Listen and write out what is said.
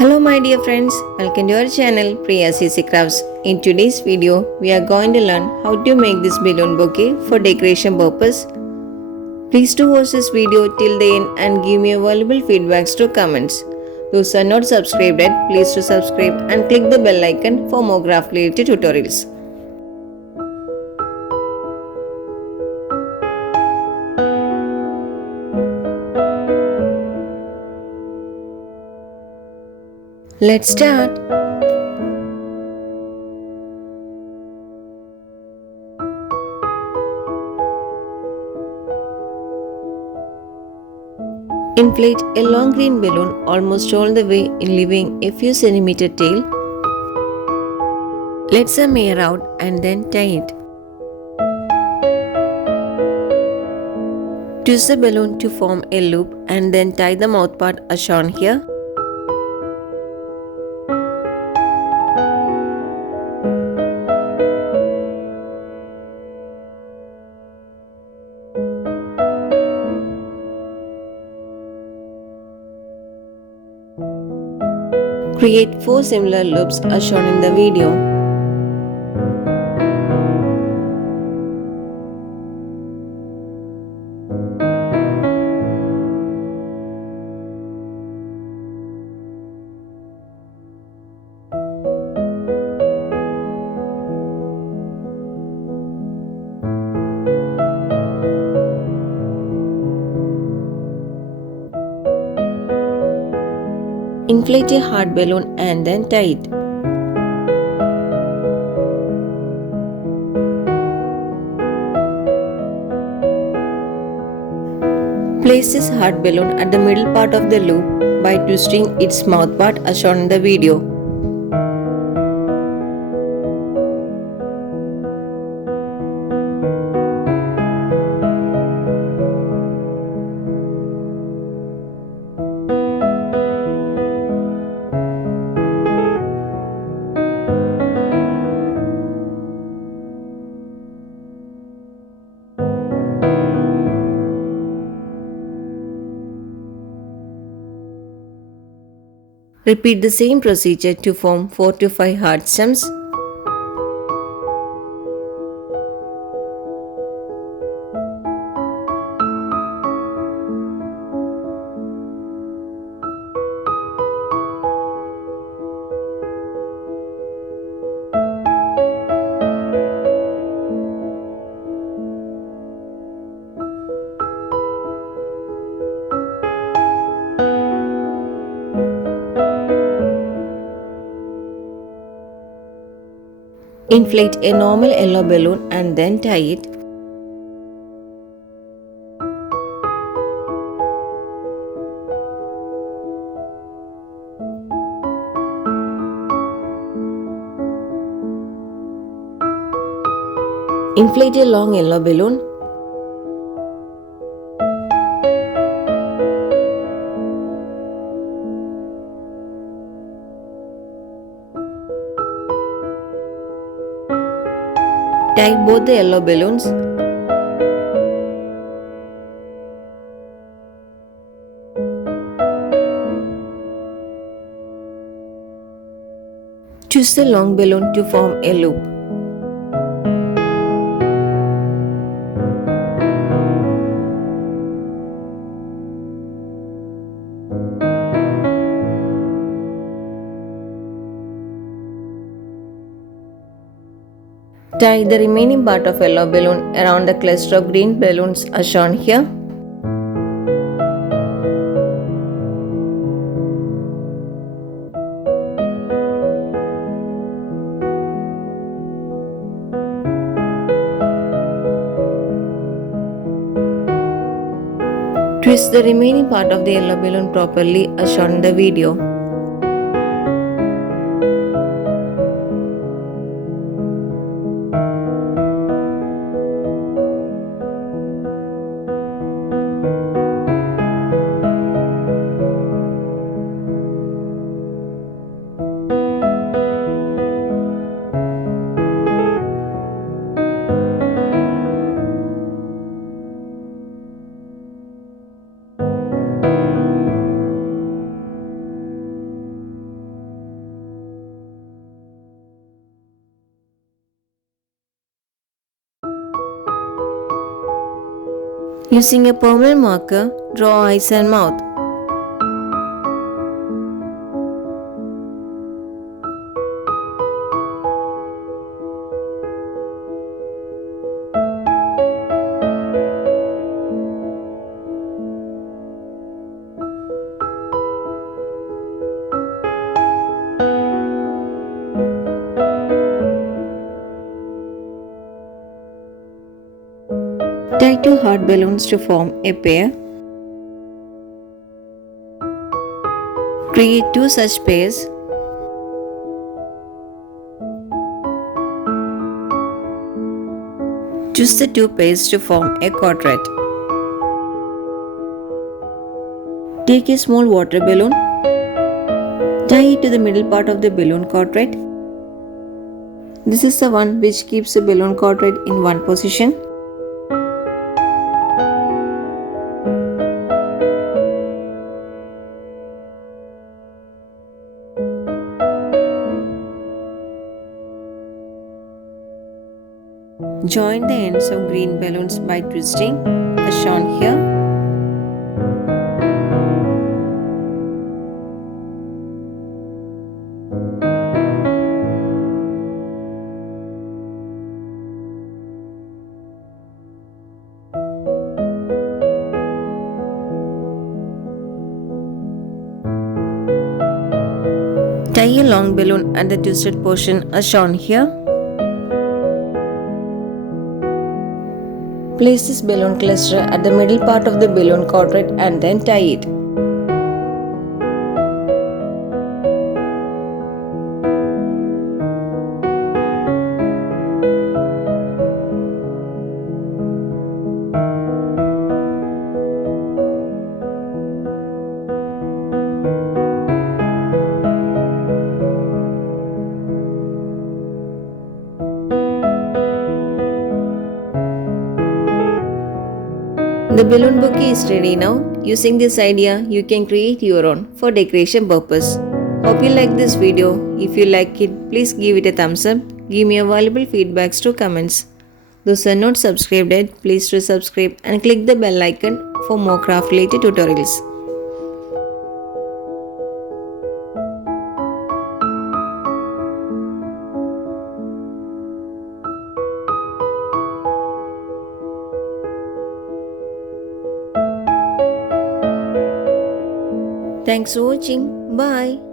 Hello my dear friends, welcome to our channel Priya CC Crafts. In today's video, we are going to learn how to make this balloon bouquet for decoration purpose. Please do watch this video till the end and give me a valuable feedbacks to comments. Those are not subscribed yet, please do subscribe and click the bell icon for more craft related tutorials. Let's start. Inflate a long green balloon almost all the way, leaving a few centimeter tail. Let some air out and then tie it. Twist the balloon to form a loop and then tie the mouth part as shown here. Create 4 similar loops as shown in the video. Inflate a hard balloon and then tie it. Place this hard balloon at the middle part of the loop by twisting its mouth part as shown in the video. Repeat the same procedure to form 4 to 5 hard stems. Inflate a normal yellow balloon and then tie it. Inflate a long yellow balloon. Tie both the yellow balloons. Twist the long balloon to form a loop. Tie the remaining part of yellow balloon around the cluster of green balloons as shown here. Twist the remaining part of the yellow balloon properly as shown in the video. Using a permanent marker, draw eyes and mouth. Tie two hard balloons to form a pair. Create two such pairs. Choose the two pairs to form a quadrat. Take a small water balloon. Tie it to the middle part of the balloon quadrat. This is the one which keeps the balloon quadrat in one position. Join the ends of green balloons by twisting, as shown here. Tie a long balloon at the twisted portion as shown here. Place this balloon cluster at the middle part of the balloon quadrat and then tie it. The balloon bouquet is ready now. Using this idea, you can create your own for decoration purpose. Hope you like this video. If you like it, please give it a thumbs up. Give me a valuable feedbacks to comments. Those who are not subscribed yet, please do subscribe and click the bell icon for more craft related tutorials. Thanks for watching. Bye.